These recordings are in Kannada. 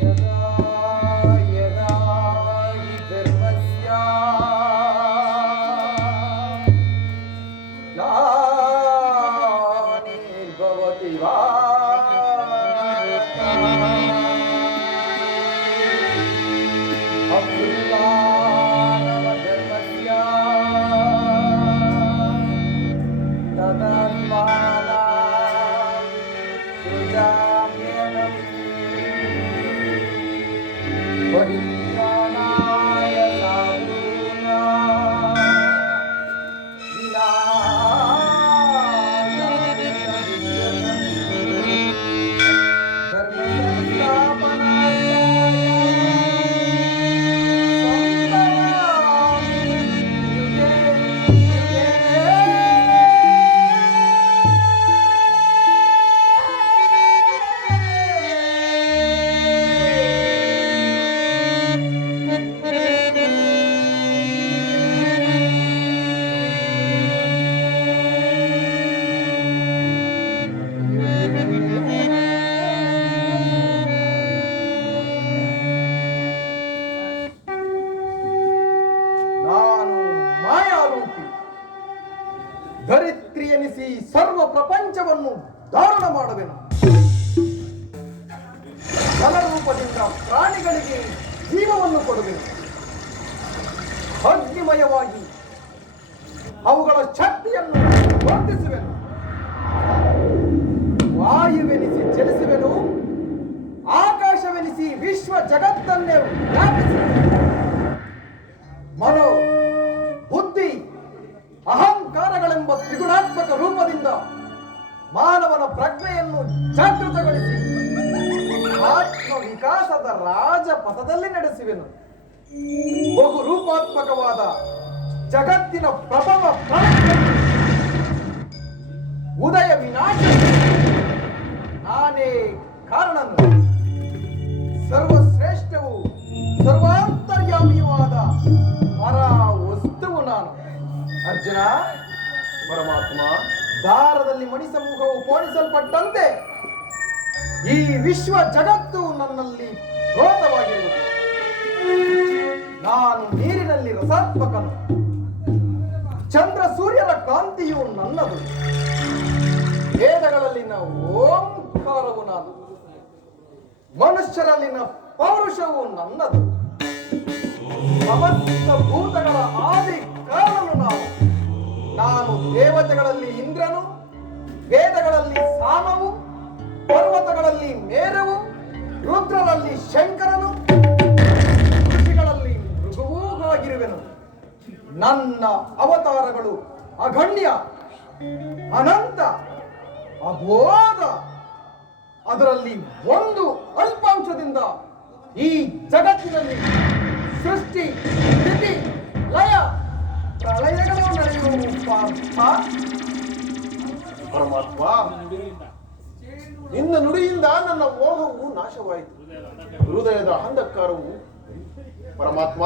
ಯದಾ ಯದಾ ಹಿ ಧರ್ಮಸ್ಯ ಗ್ಲಾನಿರ್ಭವತಿ ಭಾರತ ಅಭ್ಯುತ್ಥಾನಮಧರ್ಮಸ್ಯ ತದಾತ್ಮಾನಾಂ ಸೃಜಾಮ್ಯಹಂ ಪರಿತ್ರಾಣಾಯ ಸಾಧೂನಾಂ ವಿನಾಶಾಯ ಧರ್ಮ ಸಂಸ್ಥಾಪನಾರ್ಥಾಯ ಸಂಭವಾಮಿ ಯುಗೆ ಯುಗೆ. ನಾನು ಮಾಯಾರೂಪಿ ಧರಿತ್ರಿ ಎನಿಸಿ ಸರ್ವ ಪ್ರಪಂಚವನ್ನು ಧಾರಣ ಮಾಡುವೆನು. ಜಲರೂಪದಿಂದ ಪ್ರಾಣಿಗಳಿಗೆ ಜೀವವನ್ನು ಕೊಡುವೆನು. ಅಗ್ನಿಮಯವಾಗಿ ಅವುಗಳ ಶಕ್ತಿಯನ್ನು ವರ್ಧಿಸುವೆನು. ವಾಯುವೆನಿಸಿ ಚಲಿಸುವೆನು. ಆಕಾಶವೆನಿಸಿ ವಿಶ್ವ ಜಗತ್ತನ್ನೇ ವ್ಯಾಪಿಸುವೆನು. ಮನೋ ಬುದ್ಧಿ ಅಹಂಕಾರಗಳೆಂಬ ತ್ರಿಗುಣಾತ್ಮಕ ರೂಪದಿಂದ ಮಾನವನ ಪ್ರಜ್ಞೆಯನ್ನು ಜಾಗೃತಗೊಳಿಸಿ ಆತ್ಮ ವಿಕಾಸದ ರಾಜಪಥದಲ್ಲಿ ನಡೆಸುವೆನು. ಬಹುರೂಪಾತ್ಮಕವಾದ ಜಗತ್ತಿನ ಪ್ರಭವ ಪ್ರಳಯದಲ್ಲಿ ಉದಯ ವಿನಾಶ ನಾನೇ ಕಾರಣನು. ಸರ್ವಶ್ರೇಷ್ಠವು ಸರ್ವಾಂತರ್ಯಾಮಿಯೂ ಆದ ಪರ ವಸ್ತುವು ನಾನು. ಅರ್ಜುನ, ಪರಮಾತ್ಮ, ದಾರದಲ್ಲಿ ಮಣಿ ಸಮೂಹವು ಪೋಣಿಸಲ್ಪಟ್ಟಂತೆ ಈ ವಿಶ್ವ ಜಗತ್ತು ನನ್ನಲ್ಲಿ ಪ್ರೋತವಾಗಿರುವುದು. ನಾನು ನೀರಿನಲ್ಲಿ ರಸಾತ್ಮಕನು. ಚಂದ್ರ ಸೂರ್ಯರ ಕಾಂತಿಯು ನನ್ನದು. ವೇದಗಳಲ್ಲಿನ ಓಂಕಾರವು ನಾನು. ಮನುಷ್ಯರಲ್ಲಿನ ಪೌರುಷವು ನನ್ನದು. ಸಮಸ್ತ ಭೂತಗಳ ಆದಿ ಕಾರಣನು ನಾನು. ನಾನು ದೇವತೆಗಳಲ್ಲಿ ಇಂದ್ರನು, ವೇದಗಳಲ್ಲಿ ಸಾಮವು, ಪರ್ವತಗಳಲ್ಲಿ ಮೇರುವು, ರುದ್ರರಲ್ಲಿ ಶಂಕರನು, ಋಷಿಗಳಲ್ಲಿ ಮೃಗುವೂ ಆಗಿರುವೆನು. ನನ್ನ ಅವತಾರಗಳು ಅಗಣ್ಯ, ಅನಂತ, ಅಬೋಧ. ಅದರಲ್ಲಿ ಒಂದು ಅಲ್ಪಾಂಶದಿಂದ ಈ ಜಗತ್ತಿನಲ್ಲಿ ಸೃಷ್ಟಿ, ಸ್ಥಿತಿ, ಲಯ, ಪ್ರಳಯಗಳು ನಡೆಯುವ ಪಾರ್ಥ. ಪರಮಾತ್ಮ, ನಿನ್ನ ನುಡಿಯಿಂದ ನನ್ನ ಮೋಹವು ನಾಶವಾಯಿತು. ಹೃದಯದ ಅಂಧಕಾರವು. ಪರಮಾತ್ಮ,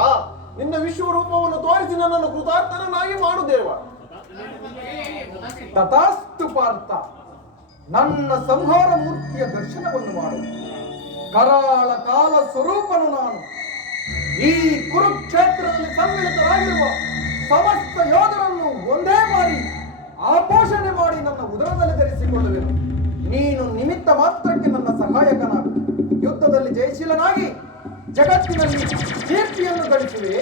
ನಿನ್ನ ವಿಶ್ವರೂಪವನ್ನು ತೋರಿಸಿ ನನ್ನನ್ನು ಕೃತಾರ್ಥನಾಗಿ ಮಾಡು ದೇವ. ತಥಾಸ್ತು ಪಾರ್ಥ. ನನ್ನ ಸಂಹಾರ ಮೂರ್ತಿಯ ದರ್ಶನವನ್ನು ಮಾಡು. ಕರಾಳ ಕಾಲ ಸ್ವರೂಪನು ನಾನು. ಈ ಕುರುಕ್ಷೇತ್ರದಲ್ಲಿ ಸಮ್ಮಿಳಿತರಾಗಿರುವ ಸಮಸ್ತ ಯೋಧರನ್ನು ಒಂದೇ ಬಾರಿ ಆಪೋಷಣೆ ಮಾಡಿ ನನ್ನ ಉದರದಲ್ಲಿ ಧರಿಸಿಕೊಳ್ಳುವೆನು. ನೀನು ನಿಮಿತ್ತ ಮಾತ್ರಕ್ಕೆ ನನ್ನ ಸಹಾಯಕನಾಗು. ಯುದ್ಧದಲ್ಲಿ ಜಯಶೀಲನಾಗಿ ಜಗತ್ತಿನಲ್ಲಿ ಕೀರ್ತಿಯನ್ನು ಗಳಿಸುವೆ.